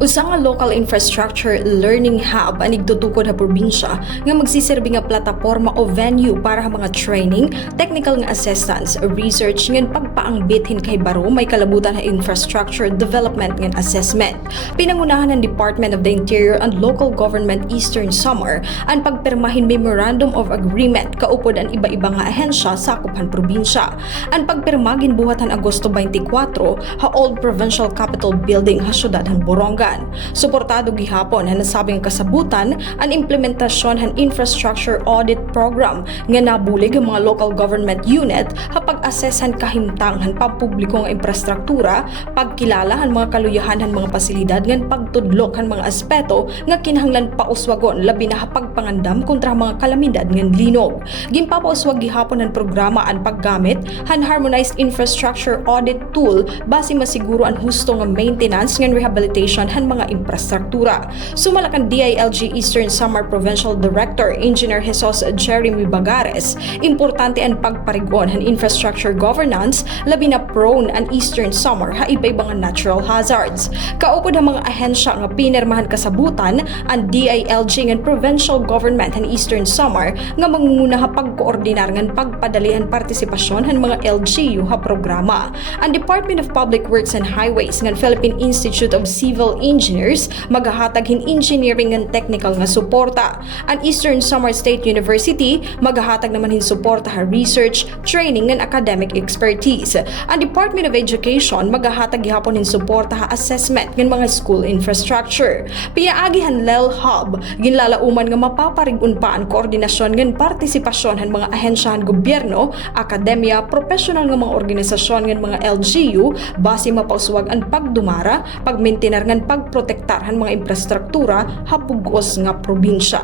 Usa nga local infrastructure learning hub ang igtutukod sa probinsya nga magsiserbi nga plataporma o venue para sa mga training, technical nga assistance, research ngeen pagpaangbithin kay baro may kalabutan sa infrastructure development ngeen assessment. Pinangunahan ng Department of the Interior and Local Government Eastern Samar ang pagpirmahin Memorandum of Agreement kaupod ang iba-iba nga ahensya sa akuphan probinsya. Ang pagpirmagin buhatan Agosto 24 sa Old Provincial Capitol Building sa syudad ng Borongan. Suportado gihapon ang nasabing kasabutan ang implementasyon ng infrastructure audit program nga nabulig ang mga local government unit sa pag-assessan kahimtang ng pampublikong infrastruktura, pagkilala ang mga kaluyahan ng mga pasilidad ngan pagtudlok ang mga aspeto nga kinahanglan pauswagon labi na pagpangandam kontra mga kalamidad ngan linog. Gimpapauswag gihapon ang programa ang paggamit han harmonized infrastructure audit tool base masiguro ang husto nga maintenance ngan rehabilitation han mga infrastruktura. Sumalakan DILG Eastern Samar Provincial Director Engineer Jesus Jeremy Bagares, importante ang pagparigon han infrastructure governance labi na prone ang Eastern Samar ha iba-ibang natural hazards. Kaupod ang mga ahensya nga pinirmahan kasabutan ang DILG ng provincial government han Eastern Samar nga mangunguna ha pagkoordinar ngan pagpadalihan partisipasyon han mga LGU ha programa. Ang Department of Public Works and Highways ngan Philippine Institute of Civil Engineers magahatag hin engineering and technical nga suporta. Ang Eastern Samar State University magahatag naman hin suporta ha research, training and academic expertise. Ang Department of Education magahatag gihapon hin suporta ha assessment ng mga school infrastructure. Pinaagi han LEL Hub ginlalauman nga mapaparigun pa ang koordinasyon ng partisipasyon han mga ahensyahan gobyerno, akademya, professional nga mga organisasyon ng mga LGU base mapauswag ang pagdumara, pagmaintenar ngan pagprotektar han mga infrastruktura hapugos nga probinsya.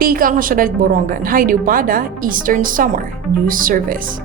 Tika nga syudad Borongan, Heidi Upada, Eastern Samar News Service.